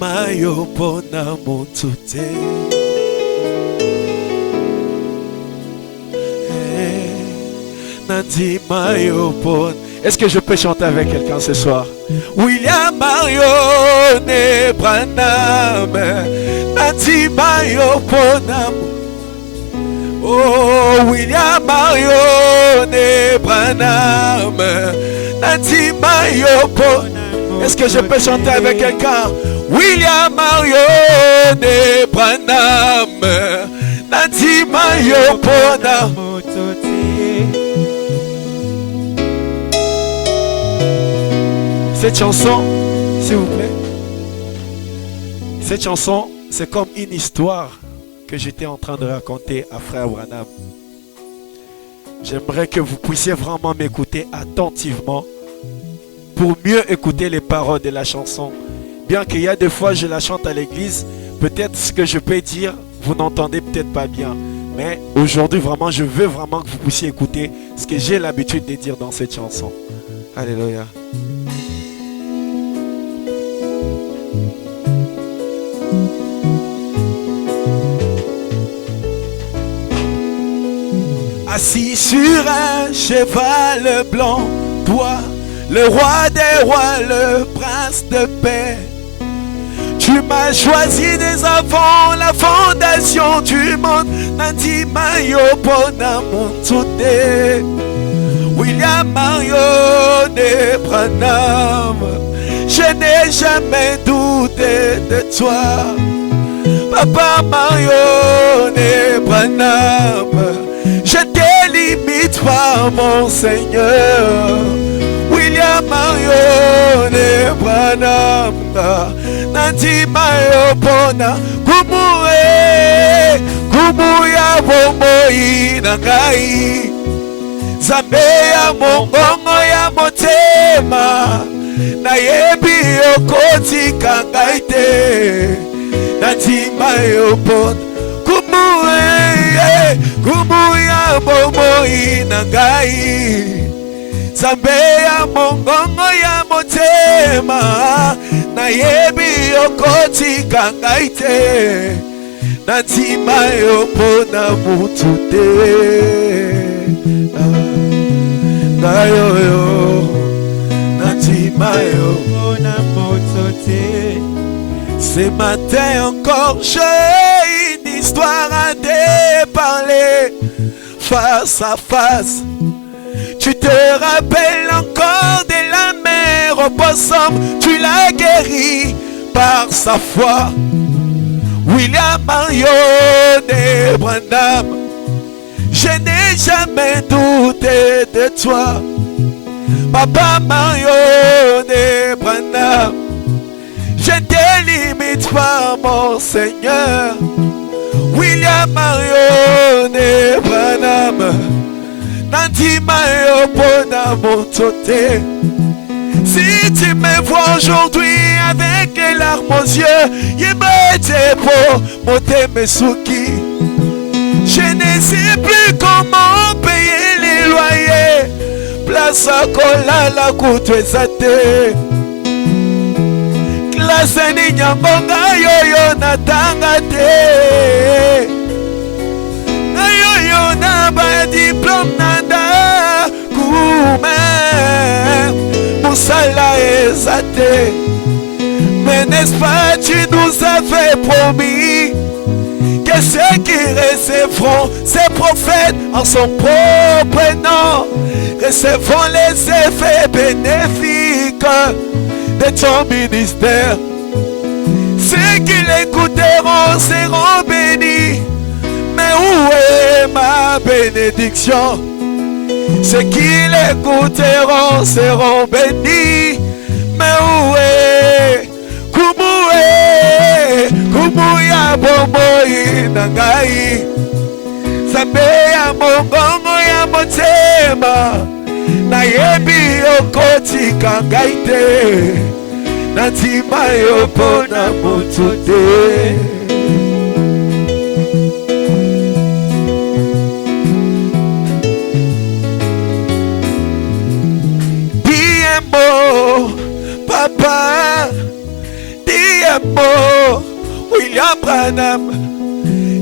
mayo pona moto te. Nandi mayo pona. Est-ce que je peux chanter avec quelqu'un ce soir? William Mario ne Branham. Nandi mayo pona. Oh, William Mario ne Branham. Nandi mayo pona. Est-ce que je peux chanter avec quelqu'un? William Mario ne Branham. Nandi mayo pona. Cette chanson, s'il vous plaît. Cette chanson, c'est comme une histoire que j'étais en train de raconter à Frère Branham. J'aimerais que vous puissiez vraiment m'écouter attentivement pour mieux écouter les paroles de la chanson. Bien qu'il y a des fois je la chante à l'église, peut-être ce que je peux dire, vous n'entendez peut-être pas bien. Mais aujourd'hui, vraiment, je veux vraiment que vous puissiez écouter ce que j'ai l'habitude de dire dans cette chanson. Alléluia. Assis sur un cheval blanc, toi, le roi des rois, le prince de paix. Tu m'as choisi dès avant la fondation du monde. Nandi mayo pona montute. William Mario ne Branham. Je n'ai jamais douté de toi. Papa Mario ne Branham. Je te limite pas, mon Seigneur. William Mario ne Branham. Nandi mayo pona. Kumuya bomoi nangai. Zambe ya mongongo ya motema. Na yebi okoti kangaite. Nandi mayo pona. Kumuya bomoi nangai. Zambe ya mongongo ya motema. Na yebi okoti kangaite. Nandi mayo pona mutute. Nayoyo. Nandi mayo pona mutute. Ce matin encore j'ai une histoire à te parler face à face. Tu te rappelles encore de la mère au possum, tu l'as guéri par sa foi. William Mario ne Branham, je n'ai jamais douté de toi. Papa Mario ne Branham, je ne te limite pas, mon Seigneur. William Mario ne Branham. Nandi mayo pona motote. Si tu me vois aujourd'hui avec les larmes aux yeux, yemete po mote mesuki. Je ne sais plus comment payer les loyers. Place à kolala kutwezate. Classe ni nyangonga yoyo natanga te. Yoyo na ba diplôme nanda kume musala ezate. Mais n'est-ce pas tu nous avais promis que ceux qui recevront ces prophètes en son propre nom recevront les effets bénéfiques de ton ministère. Ceux qui l'écouteront seront bénis. Mais où est ma bénédiction? Ceux qui l'écouteront seront bénis. Mais où est? Kumuya bomoi nangai. Zambe ya mongongo ya motema. Na yebi okoti kangaite. Nandi mayo pona mutute. Papa, Branham,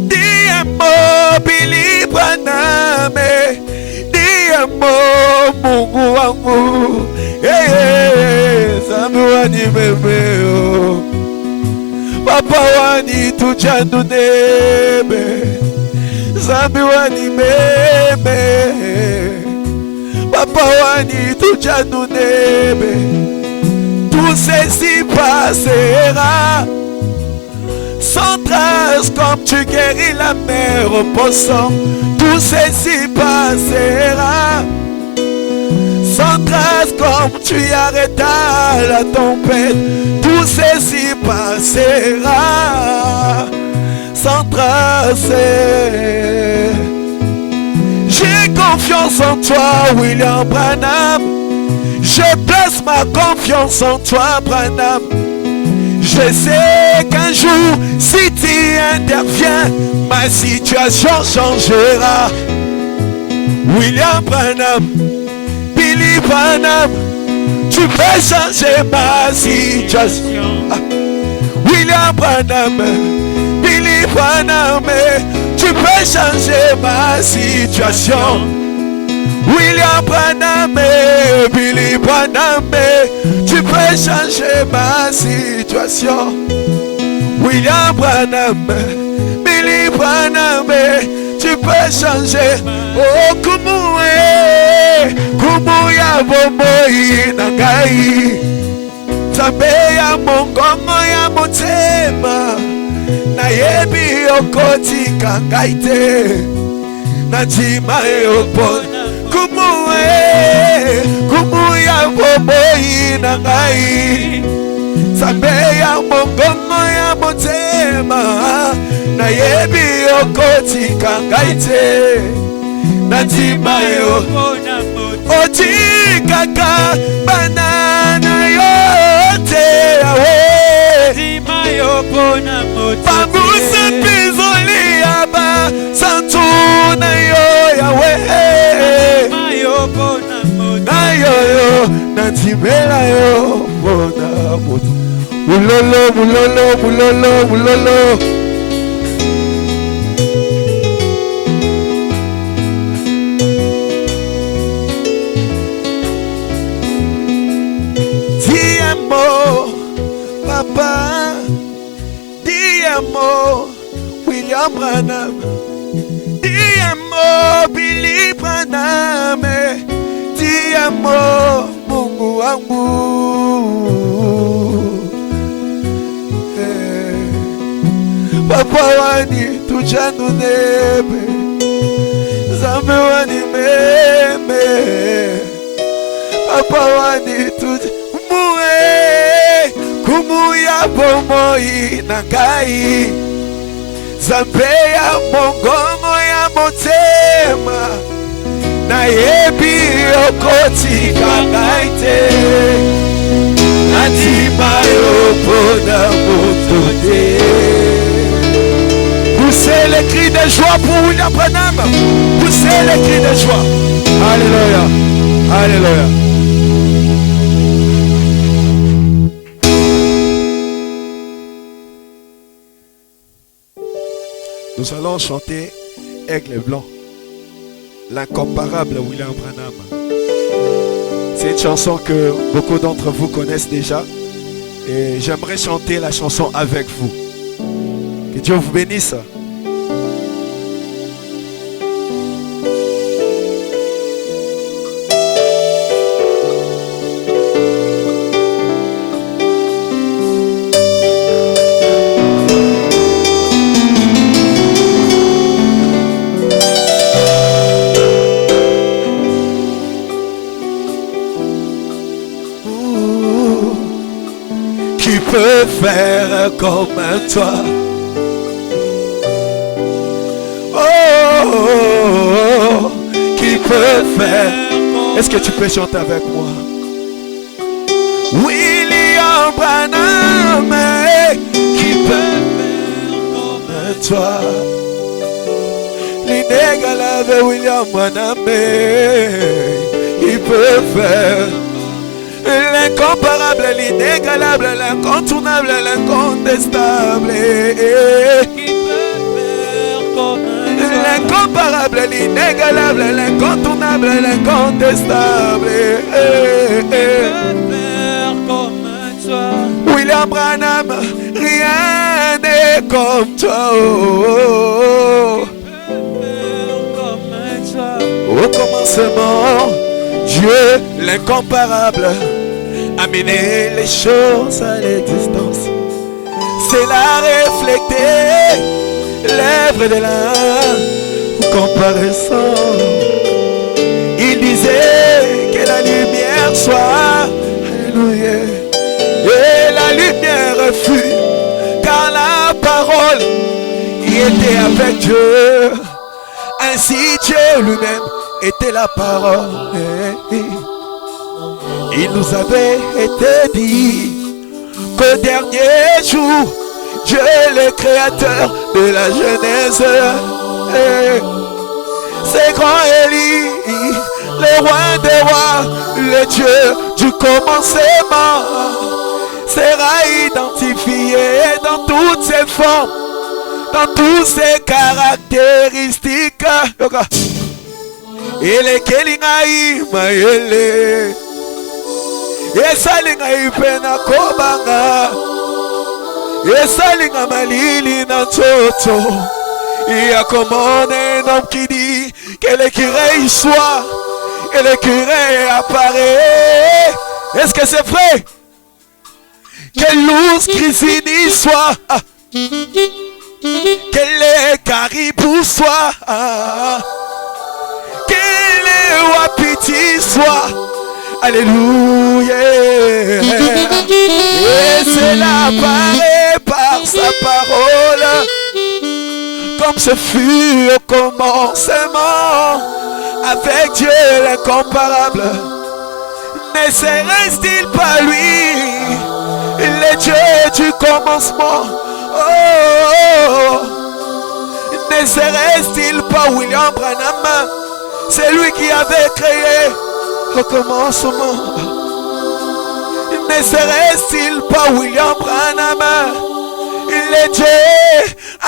Diamo Billy Branham, Diamo Mungu wangu, Zambi wani bebe, Papa wani tujanu nebe, Zambi wani bebe, Papa wani tujanu nebe. Tout ceci passera sans trace comme tu guéris la mer au poisson. Tout ceci passera sans trace comme tu arrêtas la tempête. Tout ceci passera sans trace. J'ai confiance en toi, William Branham. Je place ma confiance en toi, Branham. Je sais qu'un jour, si tu interviens, ma situation changera. William Branham, Billy Branham, tu peux changer ma situation. William Branham, Billy Branham, tu peux changer ma situation. William Branham, Billy Branham, tu peux changer ma situation. William Branham, Billy Branham, tu peux changer. Oh, kumu ya bomoi nangai, tabe ya mongongo ya motema, na yebi okoti kangaite, na jima opona. Kumu ya bomoi nangai, tabe ya mongongo ya motema, na yebi okoti kangaite, na jima opona. Oti kaka banana yote awe, jima opona motema. Pangusa pizoli aba santu na yo yawe. Nayo natibela yo bona moto. Mulolo mulolo mulolo mulolo. Diamo papa, Diamo William Branham, Diamo Billy Branham, Diamo Mungu wangu. Papa wani tujanu nebe, Zambi wani meme, Papa wani tujanu mue, kumu ya bomoi nangai, Zambi ya mongongo ya motema, na yebi okoti kangaite, natima yopona motote. Poussez les cris de joie pour William Branham. Poussez les cris de joie. Alléluia. Alléluia. Nous allons chanter Aigle Blanc, l'incomparable William Branham. C'est une chanson que beaucoup d'entre vous connaissent déjà. Et j'aimerais chanter la chanson avec vous. Que Dieu vous bénisse. Qui peut faire comme toi? Oh, qui peut faire? Est-ce que tu peux chanter avec moi? William Branham, qui peut faire comme toi? L'inégalable William Branham, il peut faire l'incomparable, l'inégalable, l'incontournable, l'incontestable. L'incomparable, l'inégalable, l'incontournable, l'incontestable. Comme toi. William Branham, rien n'est comme toi. Au commencement, Dieu l'incomparable a mené les choses à l'existence. C'est la refléter l'œuvre de la comparaison. Il disait que la lumière soit, alléluia, et la lumière fut, car la parole y était avec Dieu. Ainsi Dieu lui-même était la parole. Il nous avait été dit qu'au dernier jour, Dieu le créateur de la Genèse, c'est grand Élie, le roi des rois, le Dieu du commencement, sera identifié dans toutes ses formes, dans toutes ses caractéristiques. Ele kelingai maele esalingai pena kobanga esalinga malili na nzoto. Il y a comme un homme qui dit que l'écureuil soit et l'écureuil apparaît. Est-ce que c'est vrai? Que l'ours grisini soit, que les caribous soient, que les wapitis soient. Alléluia. Et cela apparaît par sa parole, comme ce fut au commencement avec Dieu l'incomparable. Ne serait-il pas lui, le Dieu du commencement? Oh, ne serait-il pas William Branham, c'est lui qui avait créé au commencement? Ne serait-il pas William Branham, le Dieu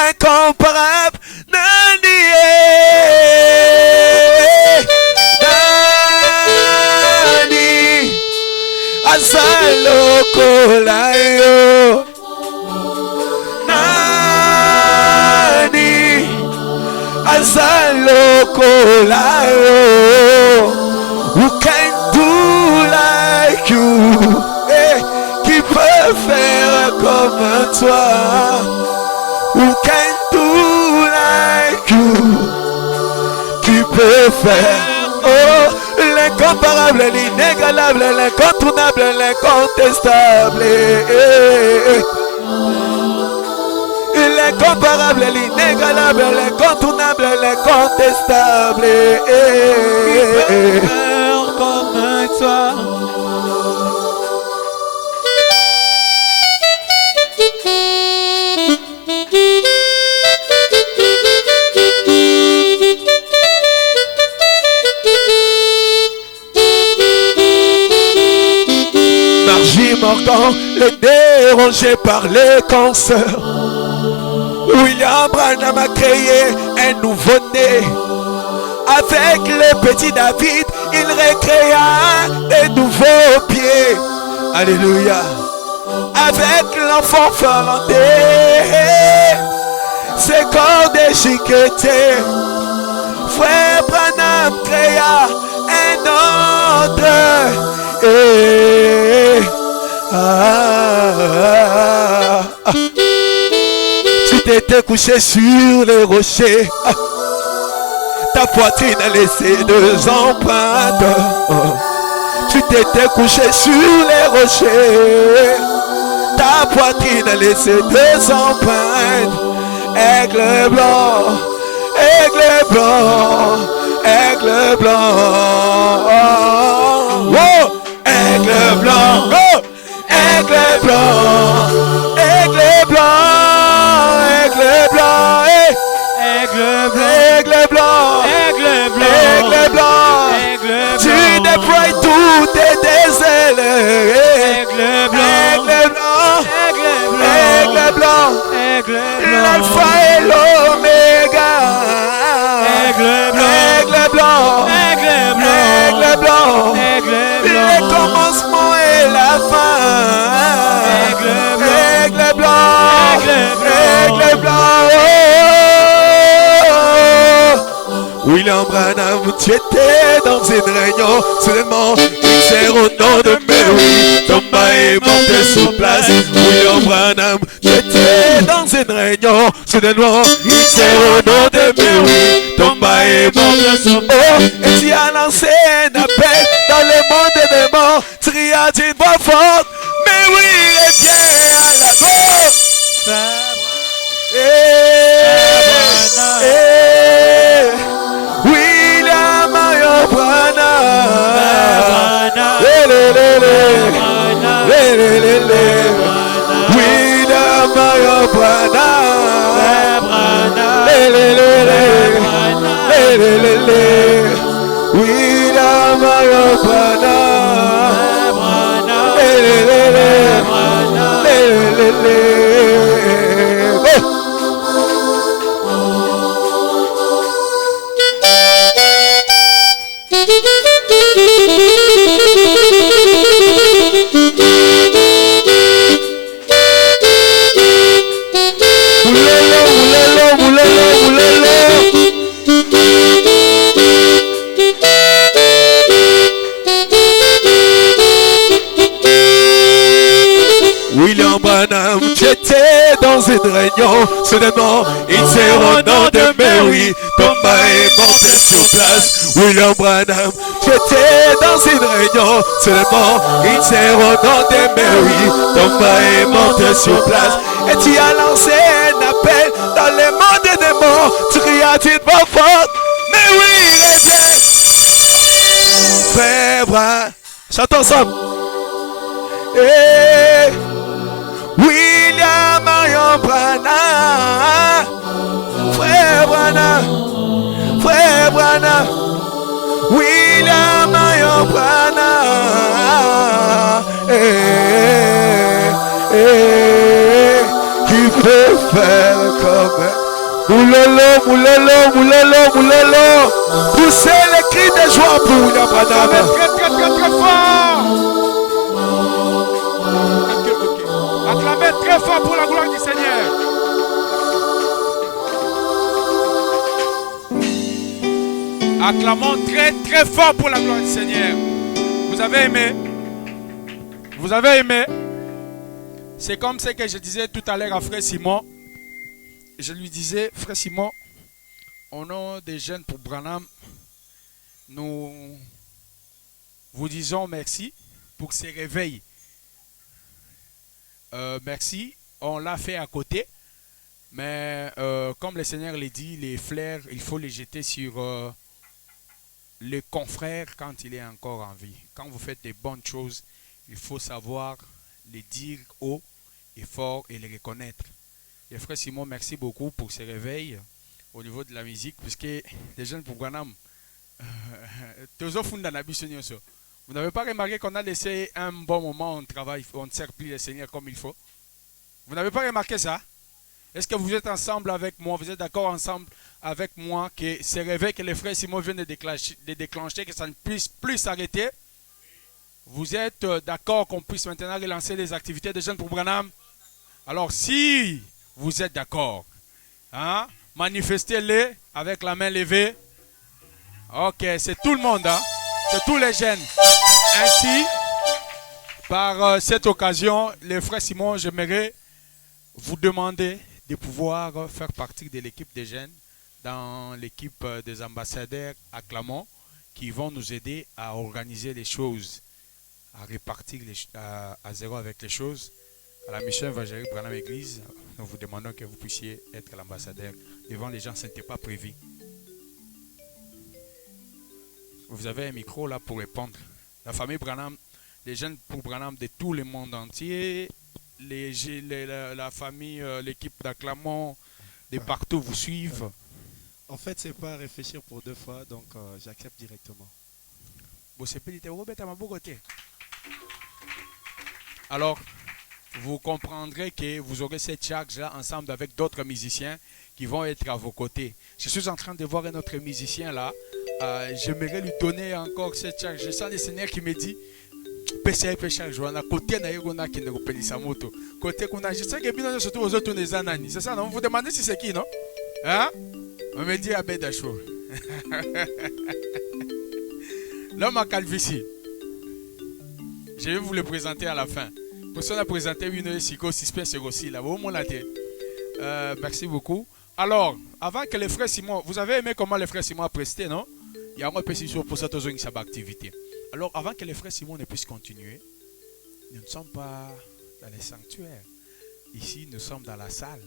incomparable? Nani Asalo Kolayo, Nani Asalo Kolayo, who can do like you, qui peut faire comme toi? Who can do like you, qui peut faire, oh, l'incomparable, l'inégalable, l'incontournable, l'incontestable. L'incomparable, l'inégalable, l'incontournable, l'incontestable. Qui peut faire comme toi? Morgan, le dérangé par le cancer. William Branham a créé un nouveau-né. Avec le petit David, il recréa de nouveaux pieds. Alléluia. Avec l'enfant finlandais, ses cordes chiquetées, frère Branham créa un autre. Tu t'étais couché sur les rochers, ta poitrine a laissé deux empreintes. Tu t'étais couché sur les rochers, ta poitrine a laissé deux empreintes. Aigle blanc, aigle blanc, aigle blanc. Oh, aigle blanc, oh, aigle blanc, aigle blanc, aigle blanc, Aigle blanc, aigle blanc, aigle blanc, aigle blanc. aigle Tu blanc, déploies toutes tes ailes. aigle blanc, Aigle blanc, aigle blanc, aigle blanc, aigle blanc, l'alpha et l'oméga. William Branham, tu étais dans une réunion. Soudainement, il sert au nom de Mary. Thomas est monté sur place. William Branham, tu étais dans une réunion. Soudainement, il sert au nom de Mary. Thomas est monté sur place. Et tu as lancé un appel dans le monde des morts. Tu as dit une voix forte. Mais oui, reviens à la gauche. William Mario Branham. William Mario Branham. William Mario William Branham, j'étais dans une réunion. Soudainement, il s'est au nom de Mary. Thomas est monté sur place. William Branham, j'étais dans une réunion. Soudainement, il s'est au nom de Mary. Thomas est monté sur place. Et tu as lancé un appel dans le monde des morts. Tu as dit une voix forte. Mais oui, reviens. Frère Branham, chantons ensemble. Hey. William Marion Branham, frère Branham, William Marion Branham, qui peut faire comme Moulelo, poussez les cris de joie pour William Branham. Très fort. Acclamez très fort pour la gloire du Seigneur. Acclamons très fort pour la gloire du Seigneur. Vous avez aimé? Vous avez aimé? C'est comme ce que je disais tout à l'heure à Frère Simon. Je lui disais, Frère Simon, au nom des jeunes pour Branham, nous vous disons merci pour ces réveils. Merci, on l'a fait à côté, mais comme le Seigneur l'a dit, les fleurs, il faut les jeter sur les confrères quand il est encore en vie. Quand vous faites des bonnes choses, il faut savoir les dire haut et fort et les reconnaître. Et frère Simon, merci beaucoup pour ce réveil au niveau de la musique, puisque les jeunes pour Branham, vous n'avez pas remarqué qu'on a laissé un bon moment, on travaille, on ne sert plus le Seigneur comme il faut? Vous n'avez pas remarqué ça? Est-ce que vous êtes ensemble avec moi? Vous êtes d'accord ensemble avec moi que ce réveil que les frères Simon viennent de déclencher, que ça ne puisse plus s'arrêter? Vous êtes d'accord qu'on puisse maintenant relancer les activités des jeunes pour Branham? Alors si vous êtes d'accord, hein, manifestez-les avec la main levée. Ok, c'est tout le monde, hein? C'est tous les jeunes. Ainsi, par cette occasion, les frères Simon, j'aimerais vous demander de pouvoir faire partie de l'équipe des jeunes dans l'équipe des ambassadeurs à Clermont qui vont nous aider à organiser les choses, à répartir à zéro avec les choses. À la mission évangélique Branham Église, nous vous demandons que vous puissiez être l'ambassadeur. Devant les gens, ce n'était pas prévu. Vous avez un micro là pour répondre. La famille Branham, les jeunes pour Branham de tout le monde entier, la famille, l'équipe d'Acclamon, de partout vous suivent. En fait, c'est pas réfléchir pour deux fois, donc j'accepte directement. Alors, vous comprendrez que vous aurez cette charge-là ensemble avec d'autres musiciens qui vont être à vos côtés. Je suis en train de voir un autre musicien là. J'aimerais lui donner encore cette charge. Je sens le Seigneur qui me dit PCA charge. Côté qu'on a. Je sais que bien surtout aux autres, c'est ça, non? Vous vous demandez si c'est qui, non? Hein? On me dit Abed Achour. L'homme à calvitie. Je vais vous le présenter à la fin. Pour ça, on a présenté une Siko Suspense aussi là. Merci beaucoup. Alors, avant que les frères Simon, vous avez aimé comment les frères Simon a presté, non? Il y a un peu sur pour cette activité. Alors, avant que les frères Simon ne puissent continuer, nous ne sommes pas dans les sanctuaires. Ici, nous sommes dans la salle.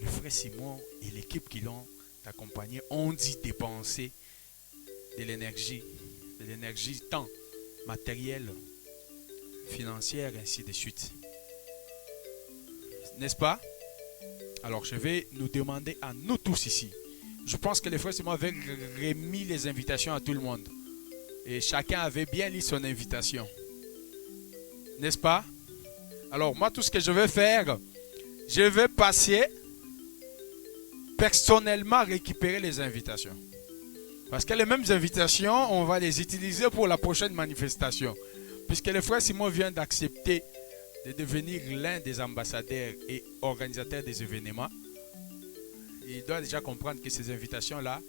Le frère Simon et l'équipe qui l'ont accompagné ont dit dépenser de l'énergie tant matérielle, financière, ainsi de suite. N'est-ce pas? Alors, je vais nous demander à nous tous ici. Je pense que les frères Simon avaient remis les invitations à tout le monde. Et chacun avait bien lu son invitation. N'est-ce pas? Alors, moi, tout ce que je vais faire, je vais passer personnellement récupérer les invitations. Parce que les mêmes invitations, on va les utiliser pour la prochaine manifestation. Puisque le frère Simon vient d'accepter de devenir l'un des ambassadeurs et organisateurs des événements. Il doit déjà comprendre que ces invitations-là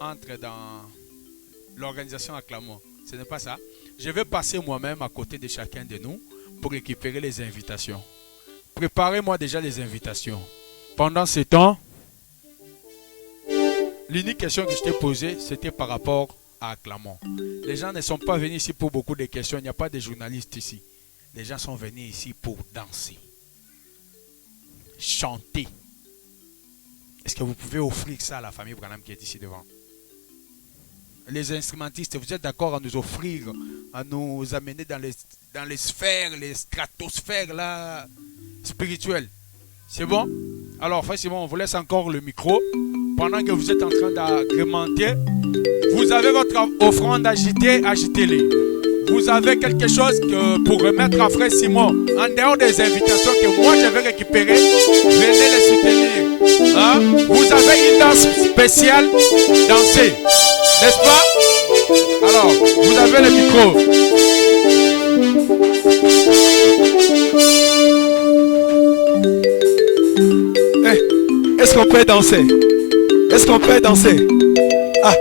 entrent dans l'organisation à Clermont. Ce n'est pas ça. Je vais passer moi-même à côté de chacun de nous pour récupérer les invitations. Préparez-moi déjà les invitations. Pendant ce temps, l'unique question que je t'ai posée, c'était par rapport à Clermont. Les gens ne sont pas venus ici pour beaucoup de questions. Il n'y a pas de journalistes ici. Les gens sont venus ici pour danser, chanter. Est-ce que vous pouvez offrir ça à la famille Branham qui est ici devant? Les instrumentistes, vous êtes d'accord à nous offrir, à nous amener dans les sphères, les stratosphères là, spirituelles? C'est bon? Alors, forcément, on vous laisse encore le micro. Pendant que vous êtes en train d'agrémenter, vous avez votre offrande agitée, agitez-les. Vous avez quelque chose pour remettre à frère Simon. En dehors des invitations que moi je vais récupérer, venez les soutenir. Hein? Vous avez une danse spéciale, dansez. N'est-ce pas? Alors, vous avez le micro. Est-ce qu'on peut danser? Est-ce qu'on peut danser? Ah.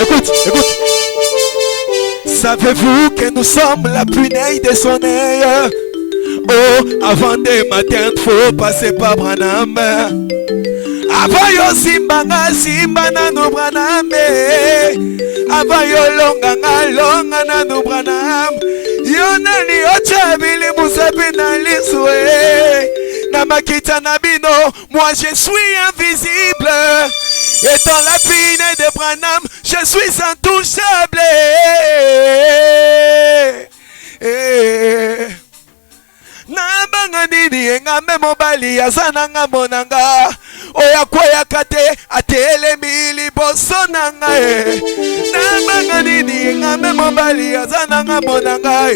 Écoute. Savez-vous que nous sommes la punaise de son œil? Oh, avant des matins, faut passer par Branham. Avant yo simbana no Branham. Avant yo longa na no Branham. Yo nani ochabili musabi na liswe. Na makita na bino, moi je suis invisible. Et dans la punaise de Branham, je suis intouchable. Nabanga nini engame mobali azananga monanga oya kwaya kate atele mili bosonanga Nabanga nini engame mobali azananga monanga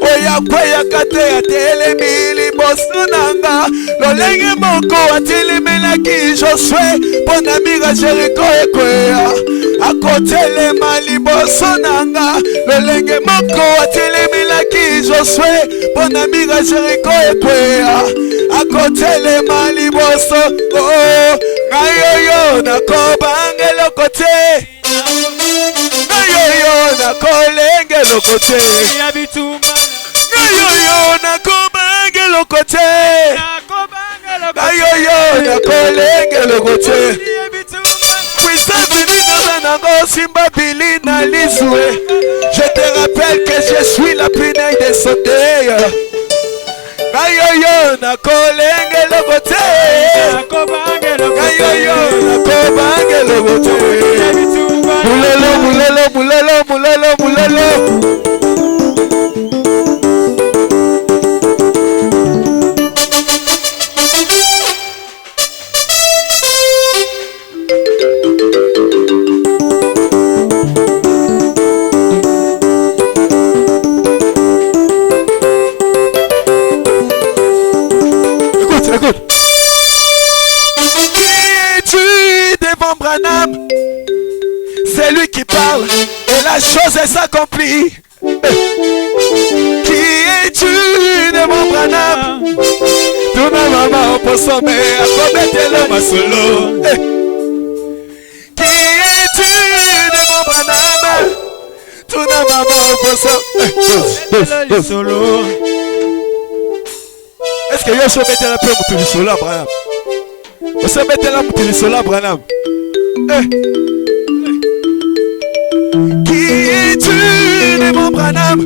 oya kwaya kate atele mili bosonanga lolenge moko atele melaki Josué pona miga Jericho ekwea akotele mali bosonanga lolenge moko atele melaki Josué pona miga Jericho ekwea akotele mali boso oh ngayoyo nakobangelo kote ngayoyo nakolengelo kote ngayoyo nakobangelo kote ngayoyo nakolengelo kote Simba Billy na Lisoué. Je te rappelle que je suis la punaise des sondés. Ayoyo na kolenge logote. Ayoyo na kobange logote. Mulelo. C'est lui qui parle et la chose s'accomplit. Qui es-tu Branham. Tuna mama oposome akobetelo masolo. Qui es-tu de mon Branham? Tuna mama oposome solo. Est-ce que Yoshua mettait la paix pour solo Branham? Vous mettez la mouture solo Branham. Qui es-tu de mon Branham?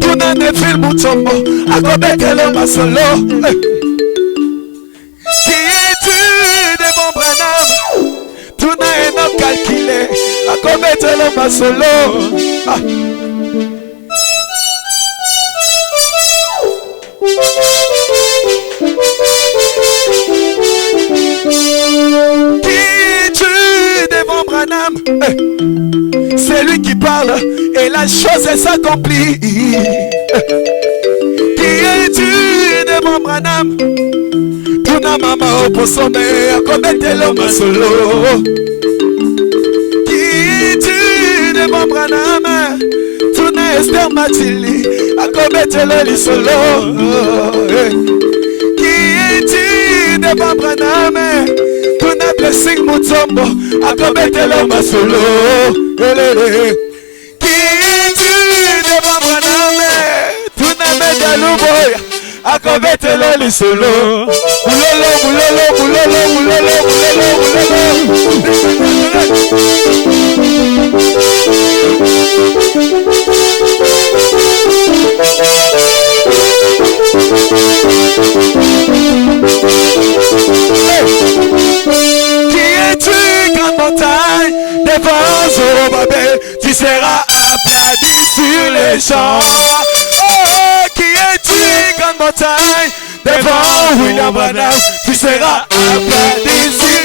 Tuna ne fil mutombo akobetelo masolo. Qui es-tu de mon Branham? Tuna eno calculé akobetelo masolo. C'est lui qui parle et la chose s'accomplit. Qui es-tu de mon Branham? Tuna mama oposome akobetelo masolo. Qui es-tu de mon Branham? Tuna Esther Matili akobetelo lisolo. Qui es-tu de mon Branham? Tuna Blessing Mutombo akobetelo masolo. Qui es-tu de mon Branham? Tuna Medaluboya akobetelo lisolo. Mulolo, mulolo, mulolo, mulolo, mulolo, devant Zorobabel, tu seras applaudi sur les champs. Oh, qui es-tu, grande montagne? Devant William Branham, tu seras applaudi sur.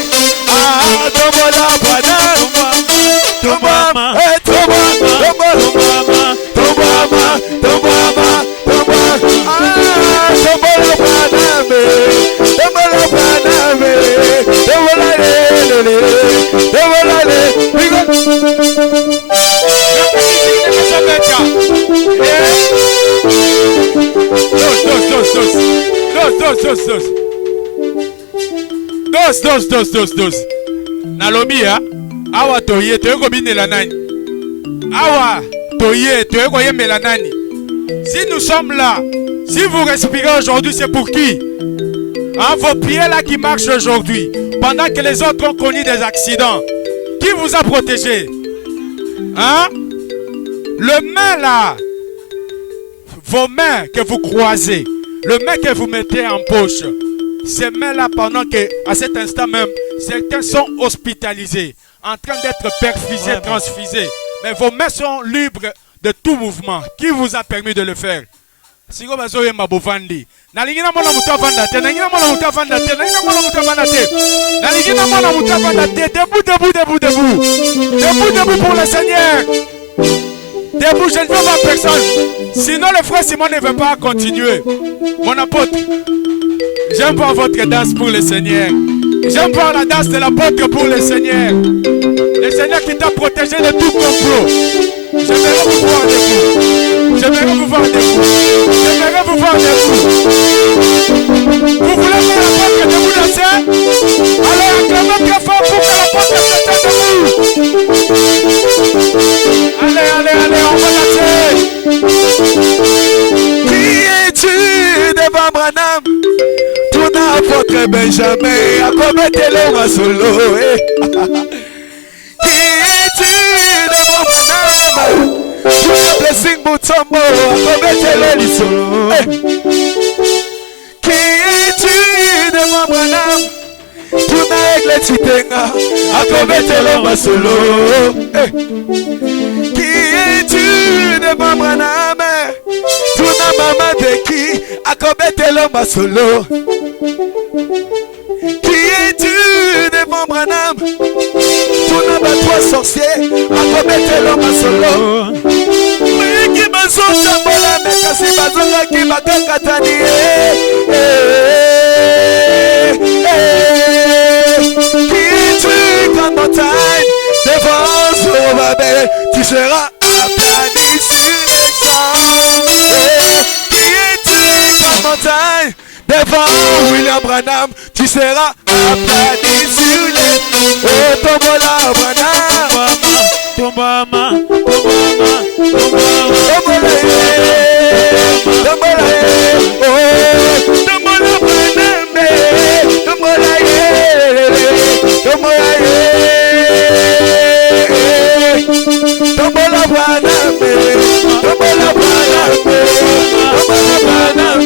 Ah, Tomola Branham, Tomama, Tomama, Tomama, Tomama, Tomama, Tomama, ah, Tomola Branham, Tomola Branham, Tomola Dos. Nalobi ya awa toye toyeko binela nani? Awa toye toyeko yemela nani? Si nous sommes là, si vous respirez aujourd'hui, c'est pour qui? Hein, vos pieds là qui marchent aujourd'hui, pendant que les autres ont connu des accidents, qui vous a protégé? Hein? Le main là, vos mains que vous croisez, le main que vous mettez en poche, ces mains-là, pendant que, à cet instant même, certains sont hospitalisés, en train d'être perfusés, transfusés. Mais vos mains sont libres de tout mouvement. Qui vous a permis de le faire? Si vous avez ma bovandi, nalingina mona mutavanda te, nalingina mona mutavanda te, nalingina mona mutavanda te, nalingina mona mutavanda te, debout pour le Seigneur. Debout, je ne veux pas personne. Sinon le frère Simon ne veut pas continuer. Mon apôtre, j'aime pas votre danse pour le Seigneur. J'aime pas la danse de l'apôtre pour le Seigneur. Le Seigneur qui t'a protégé de tout complot. J'aimerais vous voir debout. J'aimerais vous voir debout. J'aimerais vous voir debout. Vous voulez que l'apôtre debout danser? Alors acclamez très fort pour que l'apôtre se tienne debout. Allez, on va danser. Qui es-tu devant Branham? Tuna apôtre Benjamin akobetelo masolo. Qui es-tu devant Branham? Tuna Blessing Mutombo akobetelo lisolo. Qui es-tu devant Branham? Tuna Egle Chitenga akobetelo masolo. Qui es-tu devant Branham? Tuna Mama Deki akobetelo masolo. Qui es-tu devant Branham? Tuna Batwa sorcier akobetelo masolo. Miki bazonga bola mekasi bazonga ki bakakatani. Qui es-tu grande montagne? Devant Zorobabel, tu seras aplani sur les champs. Qui es-tu grande vivant, William Branham, tu seras aplani sur les... Oh, Tombola Branham, Tombama, Tombola, Tombola, oh, Tombola Branham, Tombola, Tombola, Tombola Branham, Tombola Branham, Tombola Branham,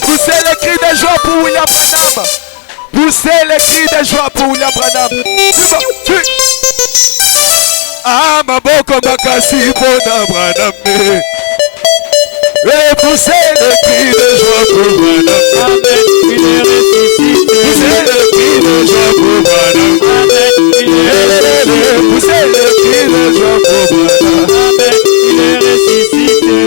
poussez les cris de joie pour William Branham. Poussez les cris de joie pour William Branham. Ah, ma boko makasi pona Branham. Et poussez les cris de joie pour Branham. Amen, il est ressuscité. Poussez les cris de joie pour Branham. Amen, il est ressuscité. Poussez les cris de joie pour Branham. Amen, il est ressuscité.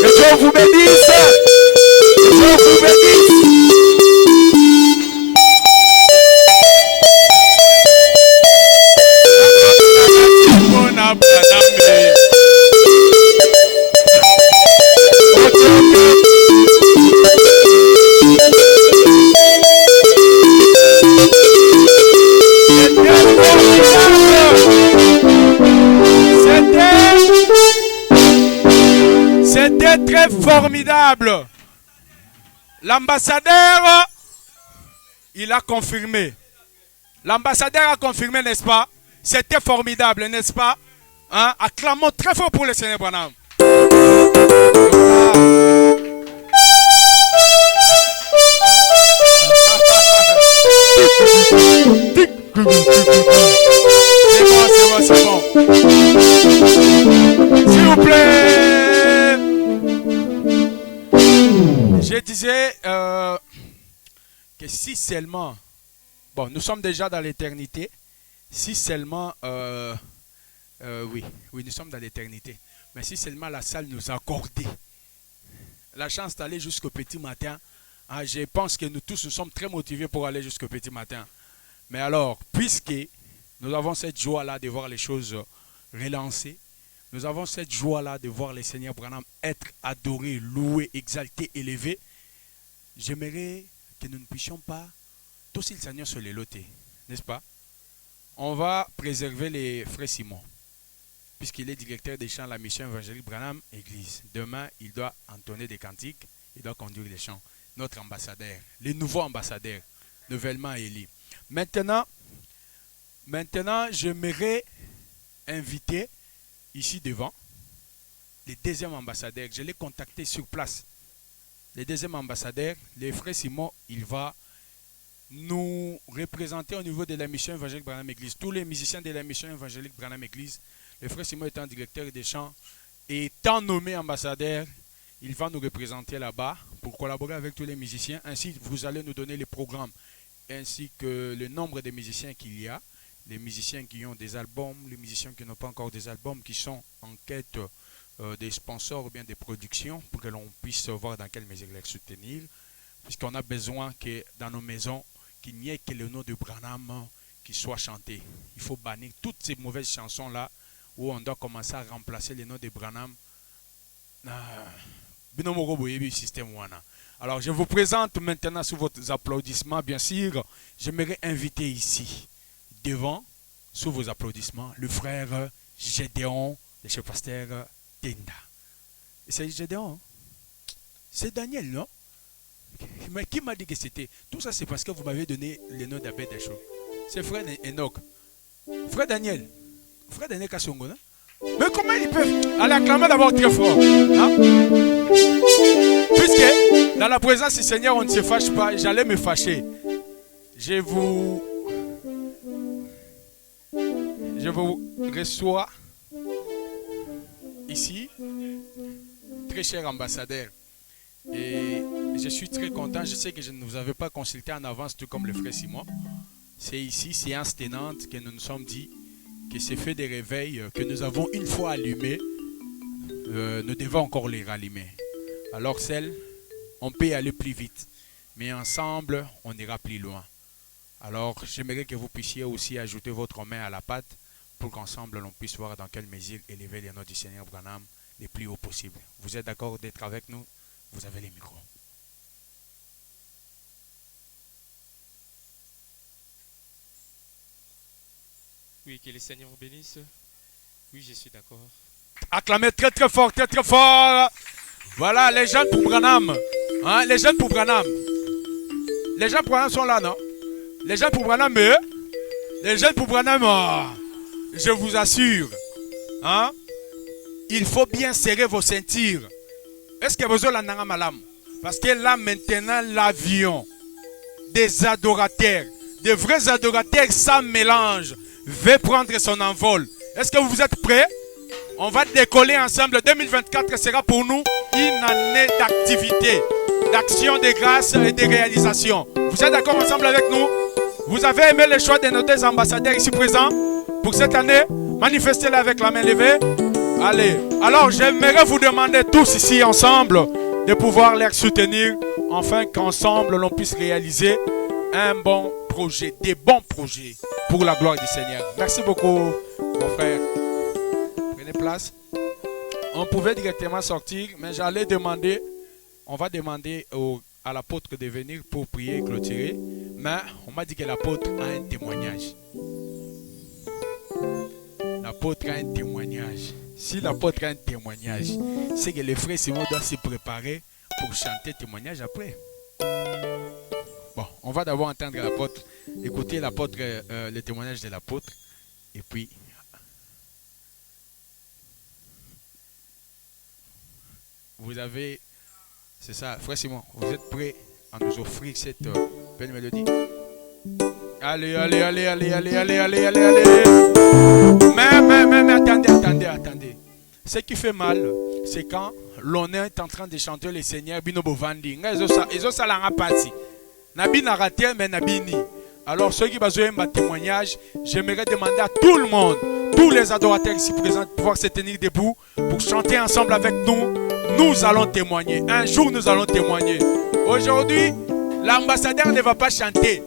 Que Dieu vous bénisse. Que Dieu vous bénisse. C'était très formidable. L'ambassadeur, il a confirmé. L'ambassadeur a confirmé, n'est-ce pas? C'était formidable, n'est-ce pas? Hein? Acclamons très fort pour le Seigneur Branham. C'est bon. S'il vous plaît. Je disais que si seulement, bon, nous sommes déjà dans l'éternité, si seulement, oui, nous sommes dans l'éternité, mais si seulement la salle nous accordait la chance d'aller jusqu'au petit matin, hein, je pense que nous tous nous sommes très motivés pour aller jusqu'au petit matin. Mais alors, puisque nous avons cette joie-là de voir les choses relancées, nous avons cette joie-là de voir le Seigneur Branham être adoré, loué, exalté, élevé, j'aimerais que nous ne puissions pas tous le Seigneur sur les lotés, n'est-ce pas? On va préserver les frères Simon. puisqu'il est directeur des chants de la mission évangélique Branham Église. Demain, il doit entonner des cantiques, il doit conduire les chants. Notre ambassadeur, les nouveaux ambassadeurs, nouvellement élus. Maintenant, j'aimerais inviter ici devant les deuxièmes ambassadeurs. Je l'ai contacté sur place. Les deuxièmes ambassadeurs, les frères Simon, il va nous représenter au niveau de la mission évangélique Branham Église. Tous les musiciens de la mission évangélique Branham Église, le frère Simon étant directeur des chants et étant nommé ambassadeur, il va nous représenter là-bas pour collaborer avec tous les musiciens. Ainsi, vous allez nous donner les programmes ainsi que le nombre de musiciens qu'il y a. Les musiciens qui ont des albums, les musiciens qui n'ont pas encore des albums, qui sont en quête des sponsors ou bien des productions pour que l'on puisse voir dans quelle mesure les soutenir. Puisqu'on a besoin que dans nos maisons, qu'il n'y ait que le nom de Branham qui soit chanté. Il faut bannir toutes ces mauvaises chansons-là où on doit commencer à remplacer le nom de Branham. Alors, je vous présente maintenant sous vos applaudissements, bien sûr. J'aimerais inviter ici, devant, sous vos applaudissements, le frère Gédéon, le chef pasteur Tenda. C'est Gédéon, hein? C'est Daniel, non? Mais qui m'a dit que c'était? Tout ça, c'est parce que vous m'avez donné le nom d'Abed Dacho. C'est frère Enoch. Frère Daniel. Frère Daniel Kassongo, non? Mais comment ils peuvent aller acclamer d'abord très fort, hein? Puisque dans la présence du Seigneur, on ne se fâche pas. J'allais me fâcher. Je vous reçois ici, très cher ambassadeur. Et je suis très content. Je sais que je ne vous avais pas consulté en avance, tout comme le frère Simon. C'est ici, séance tenante, que nous nous sommes dit que ces feux de réveil que nous avons une fois allumés, nous devons encore les rallumer. Alors celle, on peut aller plus vite, mais ensemble, on ira plus loin. Alors, j'aimerais que vous puissiez aussi ajouter votre main à la pâte pour qu'ensemble, l'on puisse voir dans quelle mesure élever les noms du Seigneur Branham les plus haut possible. Vous êtes d'accord d'être avec nous? Vous avez les micros. Oui, que le Seigneur vous bénisse. Oui, je suis d'accord. Acclamez très très fort, très très fort. Voilà, les jeunes pour Branham. Hein, les jeunes pour Branham. Les jeunes pour Branham sont là, non? Les jeunes pour Branham, les jeunes pour Branham, je vous assure, hein, il faut bien serrer vos ceintures. Est-ce que vous avez la malam? Parce que là maintenant, l'avion des adorateurs, des vrais adorateurs sans mélange, va prendre son envol. Est-ce que vous êtes prêts? On va décoller ensemble. 2024 sera pour nous une année d'activité, d'action, de grâce et de réalisation. Vous êtes d'accord ensemble avec nous? Vous avez aimé le choix de nos deux ambassadeurs ici présents pour cette année? Manifestez-le avec la main levée. Allez. Alors, j'aimerais vous demander tous ici ensemble de pouvoir les soutenir afin qu'ensemble l'on puisse réaliser un bon projet, des bons projets pour la gloire du Seigneur. Merci beaucoup, mon frère. Prenez place. On pouvait directement sortir, mais j'allais demander, on va demander à l'apôtre de venir pour prier et clôturer. Mais on m'a dit que l'apôtre a un témoignage. L'apôtre a un témoignage. Si l'apôtre a un témoignage, c'est que les frères Simon doivent se préparer pour chanter témoignage après. Bon, on va d'abord entendre l'apôtre, écouter l'apôtre, le témoignage de l'apôtre, et puis vous avez, c'est ça, frère Simon, vous êtes prêts à nous offrir cette belle mélodie? Allez, allez, allez, allez, allez, allez, allez, allez, allez. Mais, attendez. Ce qui fait mal, c'est quand l'on est en train de chanter le Seigneur Bino Bovandi. Alors, ceux qui ont besoin de témoignage, j'aimerais demander à tout le monde, tous les adorateurs ici présents, de pouvoir se tenir debout pour chanter ensemble avec nous. Nous allons témoigner. Un jour, nous allons témoigner. Aujourd'hui, l'ambassadeur ne va pas chanter.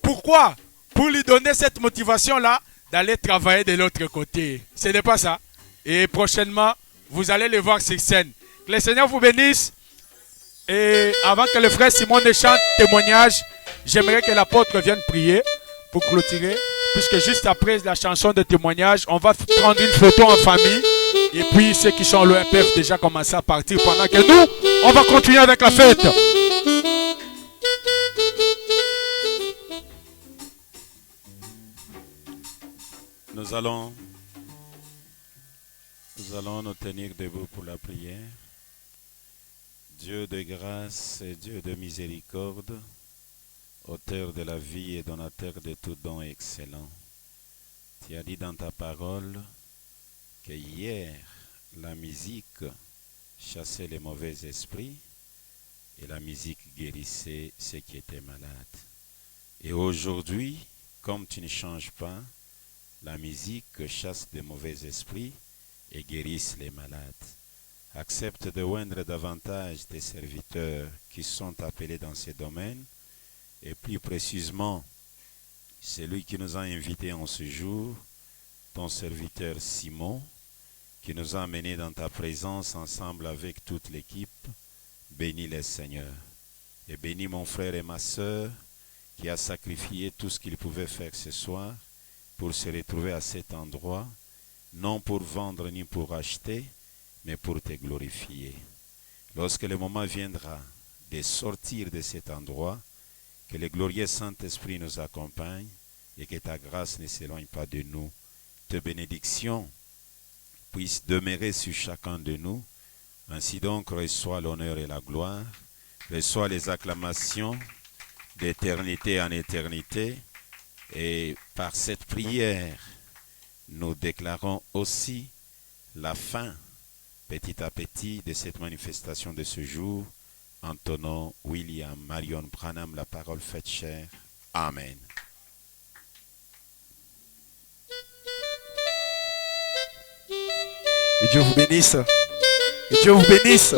Pourquoi? Pour lui donner cette motivation-là d'aller travailler de l'autre côté. Ce n'est pas ça. Et prochainement, vous allez le voir sur scène. Que le Seigneur vous bénisse. Et avant que le frère Simon ne chante témoignage, j'aimerais que l'apôtre vienne prier pour clôturer. puisque juste après la chanson de témoignage, on va prendre une photo en famille. Et puis ceux qui sont loin peuvent déjà commencer à partir pendant que nous, on va continuer avec la fête. Nous allons nous tenir debout pour la prière. Dieu de grâce et Dieu de miséricorde, auteur de la vie et donateur de tout don excellent. Tu as dit dans ta parole que hier, la musique chassait les mauvais esprits et la musique guérissait ceux qui étaient malades. Et aujourd'hui, comme tu ne changes pas, la musique chasse des mauvais esprits et guérisse les malades. Accepte de oindre davantage tes serviteurs qui sont appelés dans ces domaines et plus précisément celui qui nous a invités en ce jour, ton serviteur Simon, qui nous a amenés dans ta présence ensemble avec toute l'équipe. Bénis les Seigneur et bénis mon frère et ma sœur qui a sacrifié tout ce qu'il pouvait faire ce soir pour se retrouver à cet endroit, non pour vendre ni pour acheter, mais pour te glorifier. Lorsque le moment viendra de sortir de cet endroit, que le glorieux Saint-Esprit nous accompagne et que ta grâce ne s'éloigne pas de nous. Tes bénédictions puissent demeurer sur chacun de nous. Ainsi donc, reçois l'honneur et la gloire, reçois les acclamations d'éternité en éternité. Et par cette prière, nous déclarons aussi la fin, petit à petit, de cette manifestation de ce jour. En ton nom, William Marion Branham, la parole faite chair. Amen. Et Dieu vous bénisse. Et Dieu vous bénisse.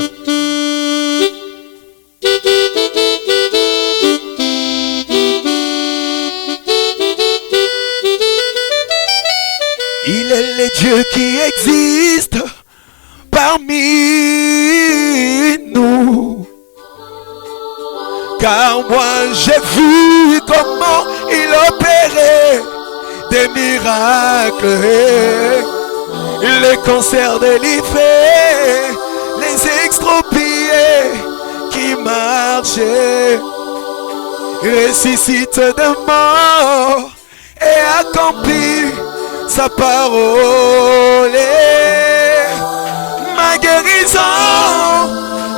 Il est le Dieu qui existe parmi nous. Car moi j'ai vu comment il opérait des miracles. Les cancers délivrés, les extropiés qui marchaient, ressuscite de mort et accomplit sa parole. Ma guérison,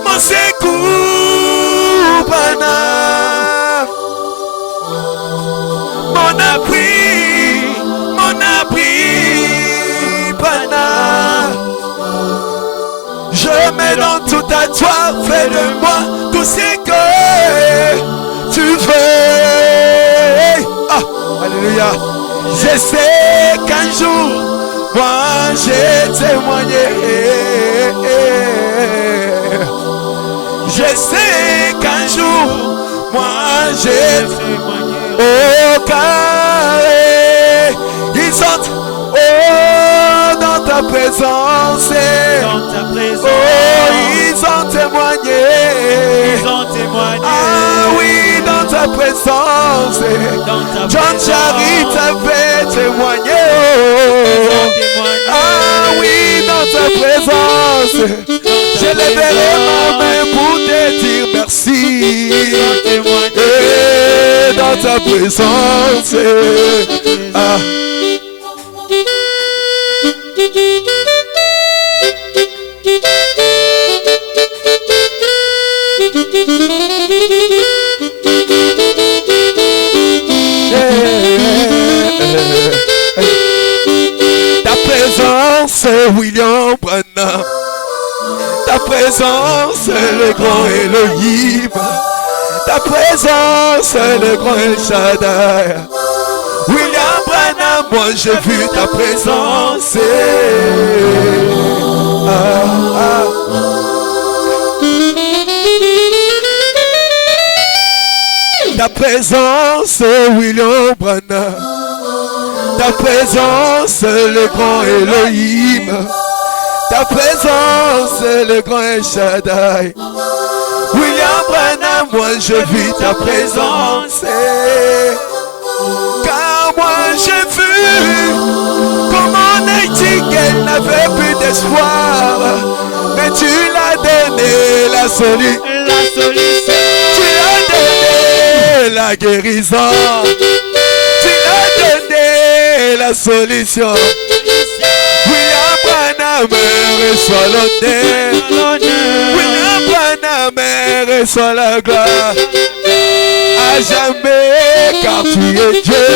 mon secours, Bana, mon abri, Bana. Je mets dans tout à toi, fais de moi tout ce que tu veux. Ah, alléluia. Je sais qu'un jour, moi j'ai témoigné. Je sais qu'un jour, moi j'ai témoigné. Oh, carré, ils sont dans ta présence. Oh, ils ont témoigné. Ah oui, dans ta présence. John Jarry t'avait témoigné. Ah oui, dans ta présence. Je lèverai ma main pour te dire merci. Et dans ta présence. Ah. Ta présence, William Branham. Ta présence, le grand Elohim. Ta présence, le grand El Shaddai. William Branham, moi j'ai vu ta présence. Ta présence, William Branham. Ta présence, le grand Elohim. Ta présence, le grand El Shaddai. William Branham, moi je vis ta présence. Car moi je d'espoir, mais tu l'as donné la solution. La solution. Tu l'as donné la guérison. Tu l'as donné la solution. William Branham reçoit l'honneur. William Branham reçoit la gloire. À jamais, car tu es Dieu.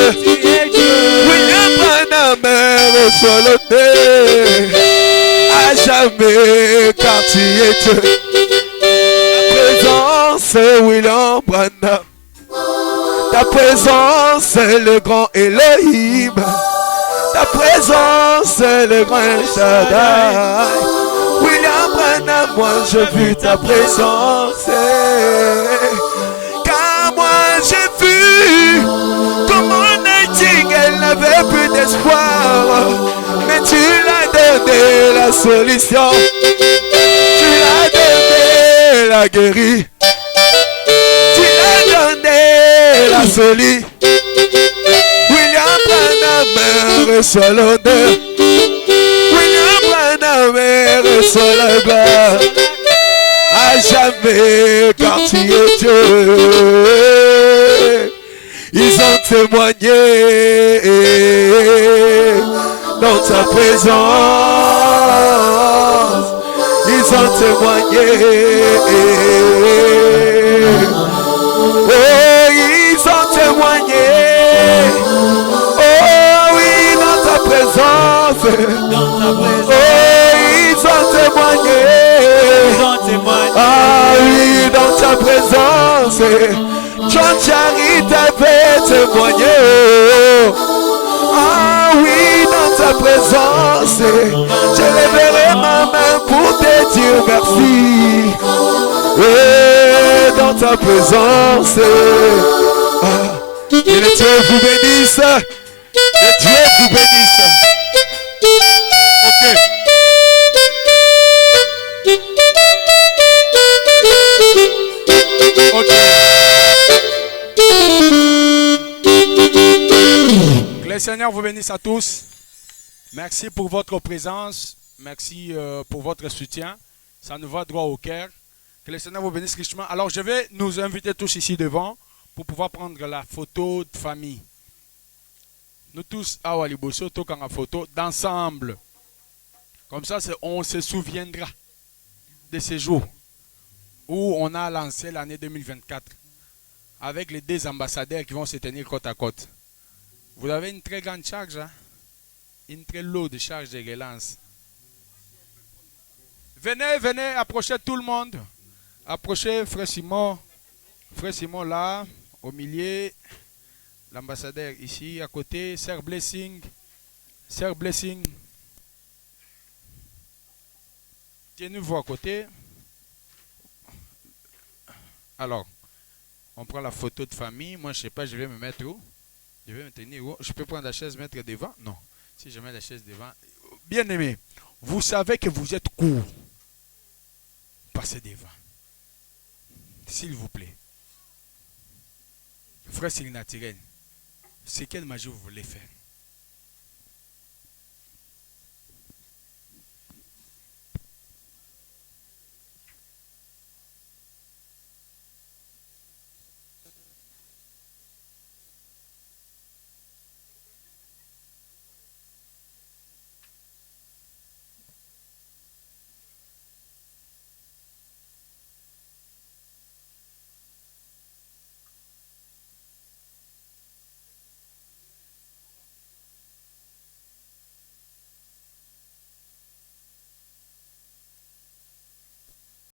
William Branham reçoit l'honneur. À jamais, car tu es Dieu. Ta présence, William Branham. Ta présence, c'est le grand Elohim. Ta présence, c'est le grand Shaddai. William Branham, moi j'ai vu ta présence. Car moi j'ai vu comment Nightingale n'avait plus d'espoir. Mais tu l'as donné la solution. Tu l'as donné la guérie. Tu l'as donné la solution. William Branham reçoit l'honneur. William Branham reçoit la gloire. À jamais, car tu es Dieu. Ils ont témoigné dans ta présence. Ils ont témoigné. Oh, ils ont témoigné. Oh oui, dans ta présence. Oh, ils ont témoigné. Ah oui, dans ta présence. John Jarry t'avait témoigné. Ah oui, dans ta présence. Je lèverai ma main pour te dire merci. Et dans ta présence. Ah, que le Dieu vous bénisse. Que Dieu vous bénisse. Ok. Ok. Que le Seigneur vous bénisse à tous. Merci pour votre présence. Merci pour votre soutien. Ça nous va droit au cœur. Que le Seigneur vous bénisse richement. Alors, je vais nous inviter tous ici devant pour pouvoir prendre la photo de famille. Nous tous, à Waliboso, toquons la photo d'ensemble. Comme ça, on se souviendra de ces jours où on a lancé l'année 2024 avec les deux ambassadeurs qui vont se tenir côte à côte. Vous avez une très grande charge, hein? Une très lourde charge de relance. Venez, venez, approchez tout le monde. Approchez Frère Simon. Frère Simon là, au milieu. L'ambassadeur ici, à côté. Sœur Blessing. Sœur Blessing. Tenez-vous à côté. Alors, on prend la photo de famille. Moi, je ne sais pas, je vais me mettre où? Je vais me tenir où? Je peux prendre la chaise, mettre devant? Non. Si je mets la chaise devant. Bien aimé, vous savez que vous êtes court. Passez devant. S'il vous plaît. Frère Signatirel, c'est quelle magie vous voulez faire?